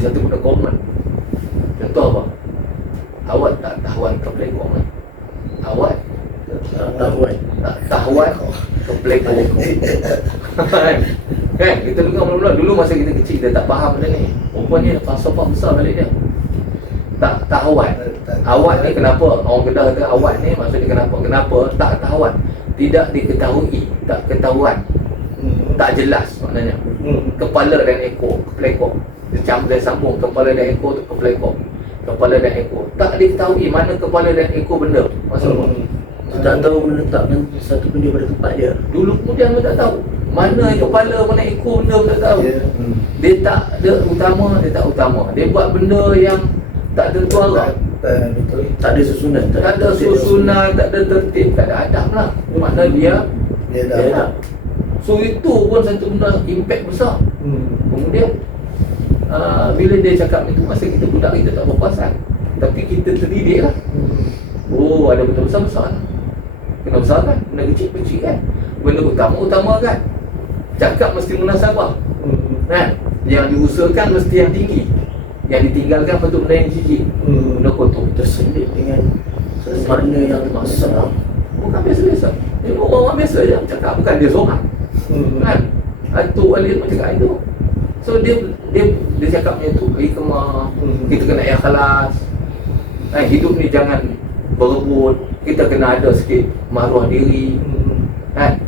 satu benda common. Contoh apa? Awak tak tahuan ke pelekong kan? Awak tak tahuan ke pelekong. Kan? Kita dengar mula-mula dulu masa kita kecil kita tak faham benda ni. Rupanya falsafah besar balik dia. Tak tahuan. Awak ni kenapa? Orang Kedah kata awak ni maksudnya kenapa? Kenapa tak tahuan? Tidak diketahui, tak ketahuan. Tak jelas maknanya. Kepala dan ekor, pelekong. Dia sambung kepala dan ekor tu ke pelekong. Kepala dan ekor. Tak diketahui mana kepala dan ekor benda. Maksudnya tak tahu meletakkan satu benda pada tempat dia. dulu kemudian pun tak tahu. Mana kepala, mana ekor benda pun tak tahu. Dia tak ada utama, dia tak utama. Dia buat benda yang tak tentu arah. Betul. Tak ada susunan, Tak ada susunan, tak ada tertib, tak ada adab lah. Makna dia dah. So itu pun satu benda impact besar. Kemudian bila dia cakap itu, masa kita budak kita tak berperasan, tapi kita terdidik lah. Oh, ada benda besar-besar lah. Kena besar kan? Benda kecil-kecil kan? Benda utama kan? Cakap mesti munasabah kan? Yang diusahakan mesti yang tinggi, yang ditinggalkan betul benda yang jijik, benda kotor. Terselit dengan makna yang besar. Bukan biasa-biasa. Dia orang biasa je cakap, bukan dia seorang kan? Atuk Walid pun cakap itu. So dia cakap macam tu, hikmah. Kita kena ikhlas. Hidup ni jangan berebut. Kita kena ada sikit maruah diri kan?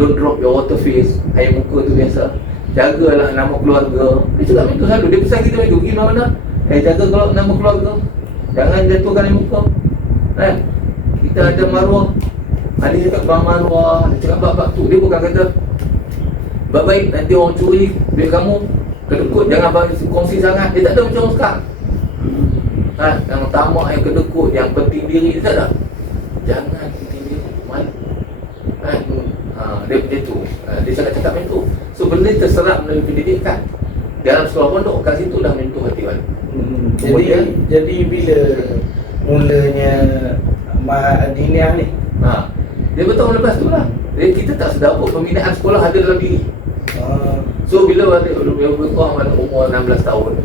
Don't drop your water face. Air muka tu biasa. Jagalah nama keluarga. Dia cakap macam tu selalu. Dia pesan kita macam tu, pergi mana-mana jaga kalau nama keluarga, jangan jatuhkan air muka kan? Kita ada maruah. Dia cakap bang maruah. Dia cakap bab-bab tu. Dia bukan kata baik nanti orang curi duit kamu, kedekut, jangan bagi kongsi sangat. Dia tak ada macam orang sekarang yang tamak, yang kedekut, yang penting diri. Dia tak ada. Jangan penting diri, malu dia macam tu. Dia cakap macam tu. So benda terserap melalui pendidikan. Dalam sekolah pondok kat situ dah menyentuh hati wali. Jadi bila mulanya Mahadiniah ni? Dia bertahun lepas tu lah. Jadi kita tak sedar pun pembinaan sekolah ada dalam diri. So bila berkurang pada umur 16 tahun,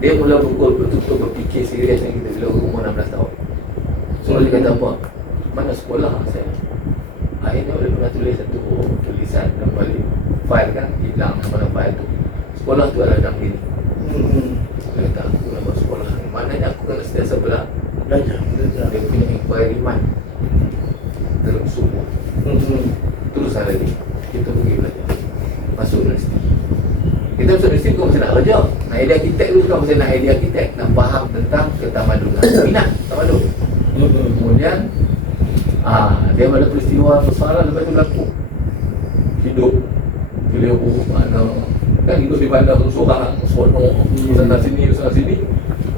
dia mula betul-betul berfikir serius dengan kita bila umur 16 tahun. So dia kata apa? Mana sekolah saya? Akhirnya dia pernah tulis satu tulisan dalam balik file kan, hilang mana file tu. Sekolah tu adalah dalam diri. Dia kata aku nak buat sekolah. Maknanya aku kena sentiasa belajar. Dia punya inquiry mind dalam semua. Teruslah lagi kita pergi belajar, masuk universiti. Kita masuk universiti bukan mesti nak kerja. Nak jadi arkitek dulu kan, mesti nak jadi arkitek, nak faham tentang ketamadunan, minat tamadun. Kemudian dia ada peristiwa besar lepas tu berlaku. Hidup beliau mana kan, hidup di bandar seorang seronok, sana sini.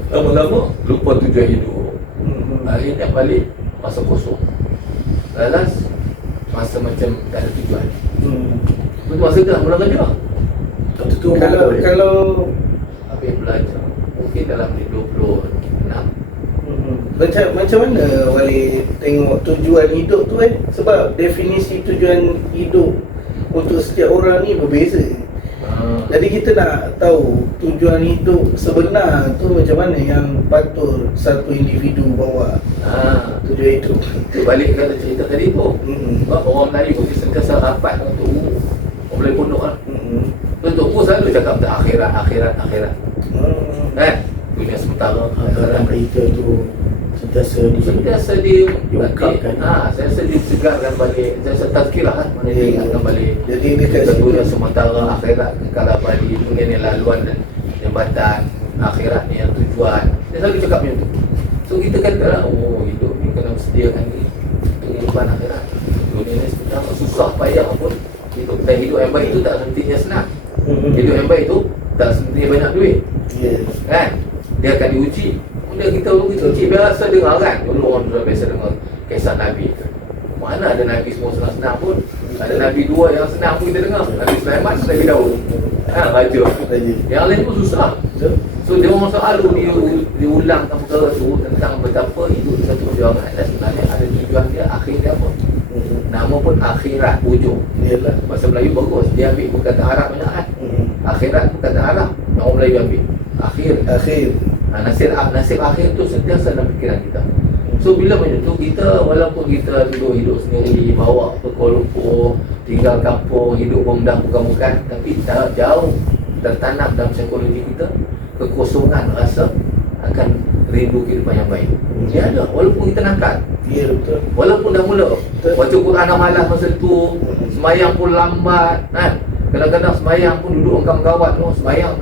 Lama-lama lupa tujuan hidup. Akhirnya balik masa kosong. Lalas masa macam tak ada tujuan. Betul masa tu nak mula kerja. Kalau habis belajar mungkin dalam 26. Macam mana Wali tengok tujuan hidup tu sebab definisi tujuan hidup untuk setiap orang ni berbeza. Jadi kita nak tahu tujuan hidup sebenar tu macam mana yang patut satu individu bawa tujuan hidup. Balik kata cerita tadi tu. Sebab orang Melayu mesti sentiasa rapat untuk umur. Orang Melayu pondok lah. Untuk umur selalu cakap tentang akhirat. Kan? Dunia sementara. Dalam berita tu sentiasa diungkapkan. Saya rasa disegarkan balik. Saya rasa tazkirah kan, mana diingatkan balik. Jadi dekat dunia sementara, akhirat kekal abadi. Dunia ni laluan dan jambatan, akhirat ni yang tujuan. Dia selalu cakap macam tu. So kita kata lah, hidup ni kena sediakan ni kehidupan akhirat. Dunia ni sementara, susah payah pun hidup. Dan hidup yang baik tu tak semestinya senang. Hidup yang baik tu tak semestinya banyak duit. Kan? Dia akan diuji. Kemudian kita kecil biasa dengar kan, dulu orang sudah biasa dengar kisah Nabi. Mana ada Nabi semua senang-senang pun. Ada Nabi dua yang senang pun kita dengar. Nabi Sulaiman, Nabi Daud. Raja. Yang lain pun susah. So dia orang selalu diulangkan perkara tu tentang betapa hidup satu perjuangan. Dan sebenarnya ada tujuan dia, akhir dia apa? Nama pun akhirat, ujung. Bahasa Melayu bagus. Dia ambil perkataan Arab banyak kan. Akhirat perkataan Arab, orang Melayu ambil. akhir. Akhir. Nasib akhir tu sentiasa dalam fikiran kita. So bila macam tu, kita walaupun kita hidup sendiri, bawa ke Kuala Lumpur, tinggal kampung, hidup rendah bukan-bukan, tapi jauh tertanam dalam psikologi kita kekosongan rasa akan rindu kehidupan yang baik. Dia ada walaupun kita nakal. Ya, betul. Walaupun dah mula Betul. baca Quran dah malas masa tu, semayang pun lambat kan. Kadang-kadang semayang pun duduk engkau-engkawat tu, semayang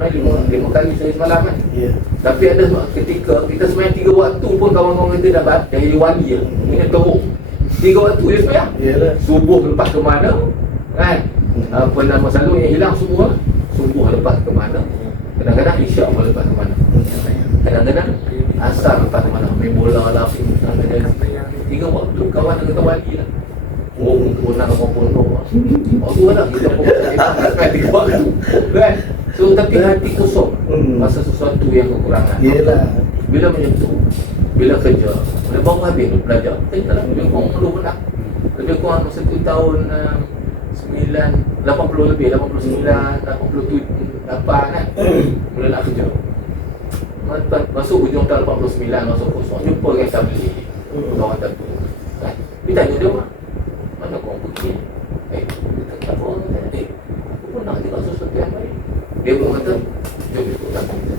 lima kali sehari semalam kan. Ya. Tapi ada ketika kita semayang 3 waktu pun kawan-kawan kita dapat jadi wali je. Punya teruk 3 waktu je semayang. Yalah. Subuh lepas ke mana kan. Apa nama selalu yang hilang semua. Subuh lepas ke mana. Kadang-kadang isyak pun lepas ke mana. Kadang-kadang asar lepas ke mana. Main bola lah. 3 waktu kawan kata wali lah. Oh, pun nak pondok. Oh, tu lah kita pun tak 3 waktu kan. So tapi hati kosong masa sesuatu yang kekurangan. Yelah. Bila macam tu, bila kerja, bila baru habis belajar, kita lah lebih kurang dulu pun dah. Lebih kurang masa tu tahun 80 lebih, 89, 87, 8 kan. Mula nak kerja. Masuk hujung tahun 89, masuk kosong, jumpa dengan tabligh. Kawan tu kan. Dia tanya dia, mana kau pergi? Kita kata apa? Aku pun nak juga sesuatu yang baik. Dia pun kata, jom ikut tabligh kita.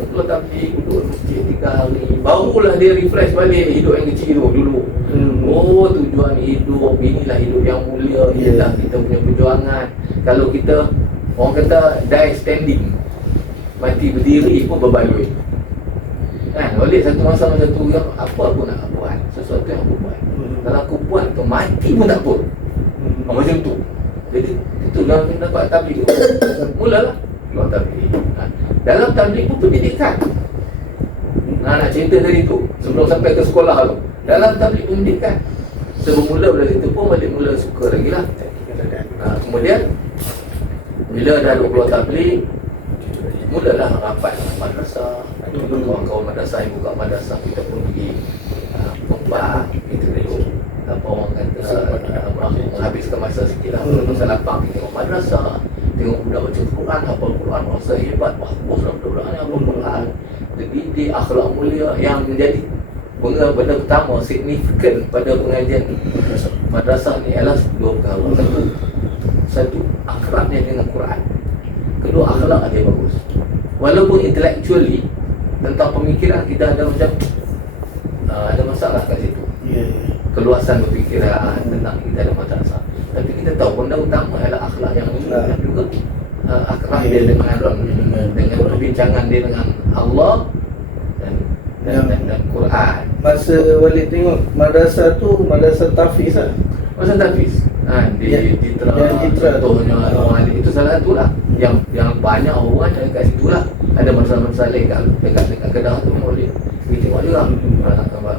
Keluar tabligh, duduk masjid 3 hari. Barulah dia refresh balik hidup yang kecil tu dulu. Oh, tujuan hidup, inilah hidup yang mulia. Inilah kita punya perjuangan. Kalau kita, orang kata die standing, mati berdiri pun berbaloi. Kan, balik satu masa tu, apa aku nak buat, sesuatu yang aku buat. Kalau aku buat tu, mati pun tak apa. Macam tu. Jadi, itulah yang dapat tabligh. Mulalah keluar tabligh. Dalam tabligh pun pendidikan. Nak cerita tadi tu, sebelum sampai ke sekolah tu, dalam tabligh pendidikan. Sebelum mula situ pun balik mula suka lagi lah. Kemudian bila dah keluar tabligh, mulalah rapat madrasah. Kawan-kawan madrasah yang buka madrasah, kita pun pergi pompa, kita duduk apa orang kata menghabiskan masa sikit lah. Masa lapang kita tengok madrasah, tengok budak baca Quran, hafal Quran, rasa hebat, baguslah budak-budak ni hafal Quran. Jadi di akhlak mulia yang menjadi benda pertama signifikan pada pengajian madrasah ni adalah 2 perkara. Satu akhlaknya dengan Quran. Kedua, akhlak dia bagus. Walaupun intellectually tentang pemikiran kita ada macam ada masalah kat situ. Keluasan berfikiran tentang kita ada masalah. Tapi kita tahu benda utama adalah akhlak yang mulia dan juga akhlak dia dengan perbincangan dia dengan Allah dan Quran. Masa Walid tengok madrasah tu, madrasah tahfiz lah. Masa tahfiz di Jitra contohnya itu salah satu lah yang banyak orang yang kat situ lah. Ada masalah-masalah dekat Kedah tu boleh kita tengok juga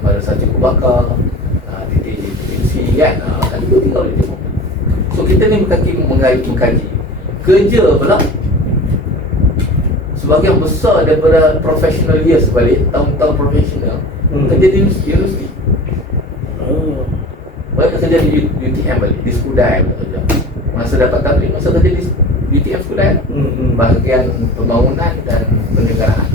madrasah Cikgu Bakar, TTC kan, kan juga tinggal di tengok. So kita ni mengkaji kerja pula sebahagian besar daripada professional dia sebalik tahun-tahun profesional kerja di universiti. Mereka kerja di UTM balik, di Skudai kerja. Masa dapat tabligh, masa kerja di UTM Skudai, bahagian pembangunan dan penyegaraan.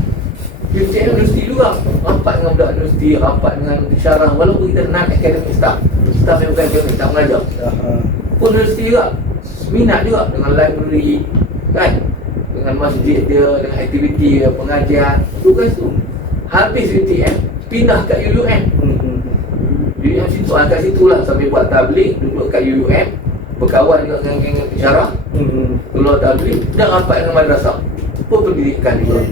UTM universiti juga, rapat dengan budak universiti, rapat dengan syarah. Walaupun kita non-academic staff yang bukan academic, tak mengajar pun universiti juga, minat juga dengan library kan, dengan masjid dia, dengan aktiviti pengajian. Tugas tu habis UTM, pindah kat UUM. UUM situ, kat situ lah sambil buat tabligh, duduk kat UUM, berkawan juga dengan geng pensyarah, keluar tabligh, dan rapat dengan madrasah pun pendidikan juga.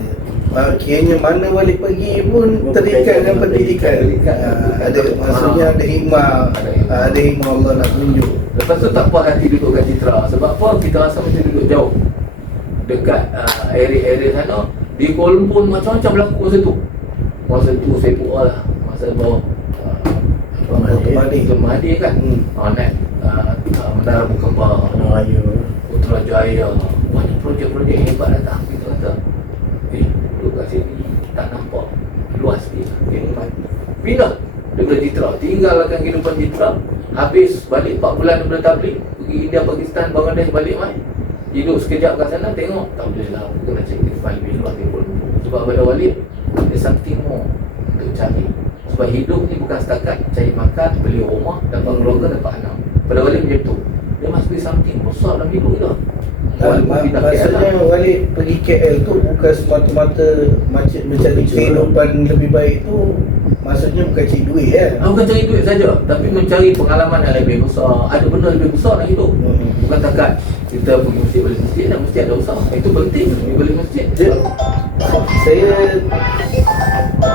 Kiranya mana balik pergi pun terikat dengan pendidikan. Ada, maksudnya ada hikmah, ada hikmah Allah nak tunjuk. Lepas tu tak puas hati duduk kat Citra. Sebab apa? Kita rasa macam duduk jauh dekat area-area sana. Di Kuala Lumpur macam-macam berlaku masa tu saya buat lah, masa bawa Mahathir kan, naik Menara Berkembang, Putrajaya, banyak projek-projek hebat datang. Kita kata duduk kat sini tak nampak luas dia kehidupan. Pindah dekat Citra, tinggalkan kehidupan Citra. Habis balik 4 bulan daripada tabligh, pergi India, Pakistan, Bangladesh, balik mai. Hidup sekejap kat sana, tengok tak boleh lah, aku kena cari kehidupan lebih luas di Kuala Lumpur. Sebab pada Walid there's something more untuk cari. Sebab hidup ni bukan setakat cari makan, beli rumah, dapat keluarga, dapat anak. Pada Walid macam tu. There must be something besar dalam hidup kita. Maksudnya Walid pergi KL tu bukan semata-mata mencari kehidupan lebih baik tu. Maksudnya bukan cari duit kan? Bukan cari duit saja, tapi mencari pengalaman yang lebih besar. Ada benda lebih besar dalam hidup. Bukan takat kita pergi masjid balik masjid dan mesti ada usaha. Itu penting pergi balik masjid.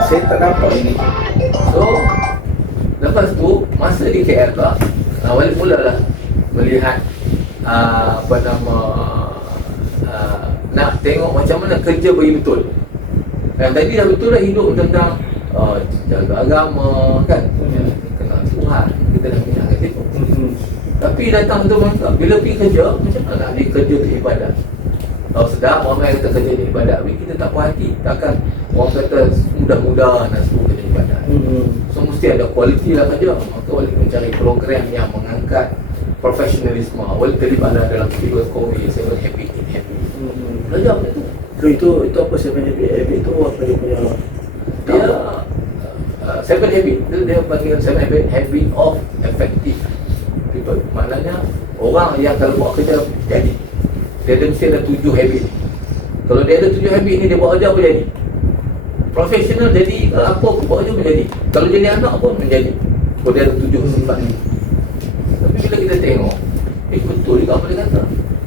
Saya tak nampak ini. So lepas tu masa di KL pula, Walid mulalah melihat nak tengok macam mana kerja bagi betul. Dan tadi dah betul dah hidup tentang jaga agama kan, kenal Tuhan, kita dah minat kat situ. Tapi datang satu masa bila pergi kerja, macam mana nak pergi kerja tu ibadat? Tahu sedap orang kata kerja ni ibadat, tapi kita tak puas hati. Takkan orang kata mudah-mudah nak suruh kerja ibadat. So mesti ada kualiti lah kerja. Maka Walid mencari program yang mengangkat profesionalisme. Walid terlibat dalam tiga COVID, 7 Habits in Habit. Belajar benda tu. So itu apa 7 Habit itu apa dia punya? Dia 7 Habit, dia panggil 7 Habit of Effective People. Maknanya orang yang kalau buat kerja jadi, dia ada mesti ada 7 habit. Kalau dia ada 7 habit ni, dia buat kerja apa jadi? Profesional jadi, apa pun buat kerja pun jadi. Kalau jadi anak pun menjadi. Kalau dia ada 7 sifat ni. Tapi bila kita tengok, betul juga apa dia kata.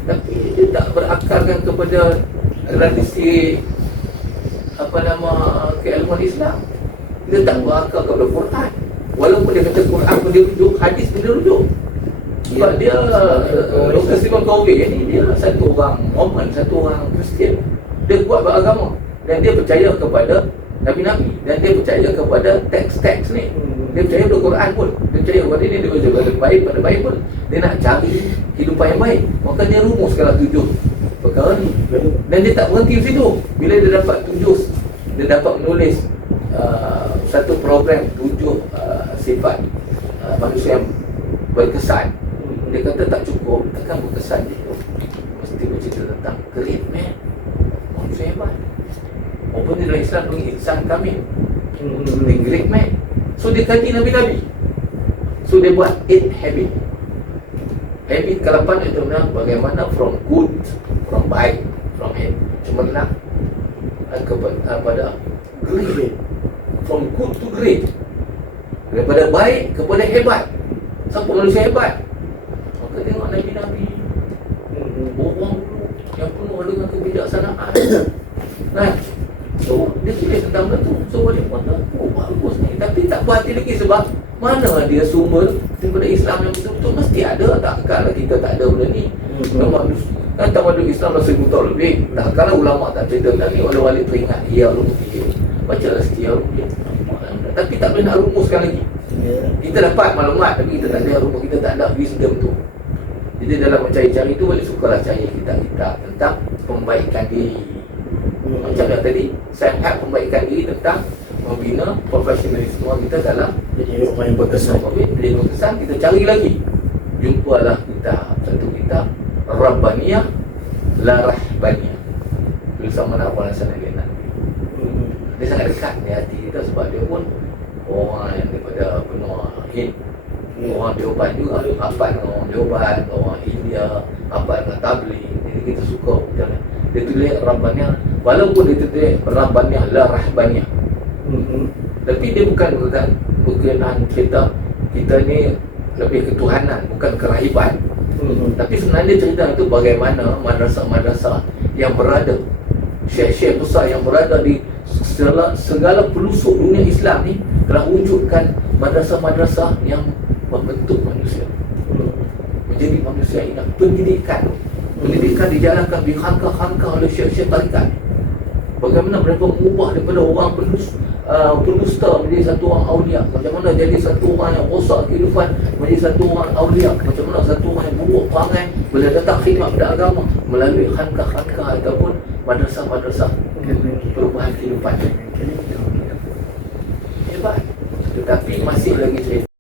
Tapi dia tak berakarkan kepada tradisi keilmuan Islam. Dia tak berakar kepada Quran. Walaupun dia kata Quran pun dia rujuk, hadis pun dia rujuk. Sebab dia Dr. Stephen Covey ni, dia satu orang Mormon, satu orang Kristian. Dia kuat beragama dan dia percaya kepada Nabi-Nabi dan dia percaya kepada teks-teks ni. Dia percaya pada Quran pun. Dia percaya kepada ini, dia percaya baik pada Bible. Dia nak cari kehidupan yang baik. Maka dia rumuskanlah 7 perkara ni. Dan dia tak berhenti di situ. Bila dia dapat 7, dia dapat menulis satu program 7 sifat manusia yang berkesan. Dia kata tak cukup, takkan berkesan dia. Mesti bercerita tentang great man, manusia hebat. Apa ni dalam Islam panggil insan kamil, the great man. So dia kaji Nabi-Nabi. So dia buat 8 habit. Habit ke-8 itu bagaimana from good, from baik, from cemerlang kepada great, from good to great, daripada baik kepada hebat. Siapa manusia hebat? Maka tengok Nabi-Nabi, orang dulu yang penuh dengan kebijaksanaan. Nah, so dia tulis tentang benda tu. So Walid kata, bagus ni. Tapi tak berhati lagi sebab mana dia sumber daripada Islam yang betul-betul mesti ada. Tak kalau kita tak ada benda ni. Kan tamadun Islam dah 1000 tahun lebih. Dah kalau ulama tak cerita tentang ni, walau Walid teringat Ya Rumiyah. Bacalah sikit Ya Rumiyah. Tapi tak boleh nak rumuskan lagi. Kita dapat maklumat tapi kita tak ada rumus, kita tak ada wisdom tu. Jadi dalam mencari-cari tu Walid sukalah cari kitab-kitab tentang pembaikan diri. Macam yang tadi, saya pembaikan diri tentang membina profesionalisme kita dalam jadi orang yang berkesan. Jadi berkesan, kita cari lagi. Jumpalah satu kitab Rabbaniyah La Rahbaniyah. Tulisan mana apa sana dia nak. Dia sangat dekat di hati kita sebab dia pun orang yang daripada benua Hind. Orang Deoban juga, apa orang Deoban, orang India, apa dengan Tabligh. Jadi kita suka macam dia tulis Rabbaniyah, walaupun dia tulis Rabbaniyah La Rahbaniyah. Tapi dia bukan berkenaan kita ni lebih ketuhanan, bukan kerahiban. Tapi sebenarnya cerita itu bagaimana madrasah-madrasah yang berada, syekh-syekh besar yang berada di segala pelosok dunia Islam ni telah wujudkan madrasah-madrasah yang membentuk manusia menjadi manusia indah. Pendidikan dijalankan di khangkah-khangkah oleh syekh-syekh tarikat. Bagaimana mereka mengubah daripada orang penusta menjadi satu orang aulia. Macam mana jadi satu orang yang rosak kehidupan menjadi satu orang aulia. Macam mana satu orang yang buruk perangai bila datang khidmat pada agama melalui khangkah-khangkah ataupun madrasah-madrasah perubahan kehidupan. Hebat. Tetapi masih lagi cerita.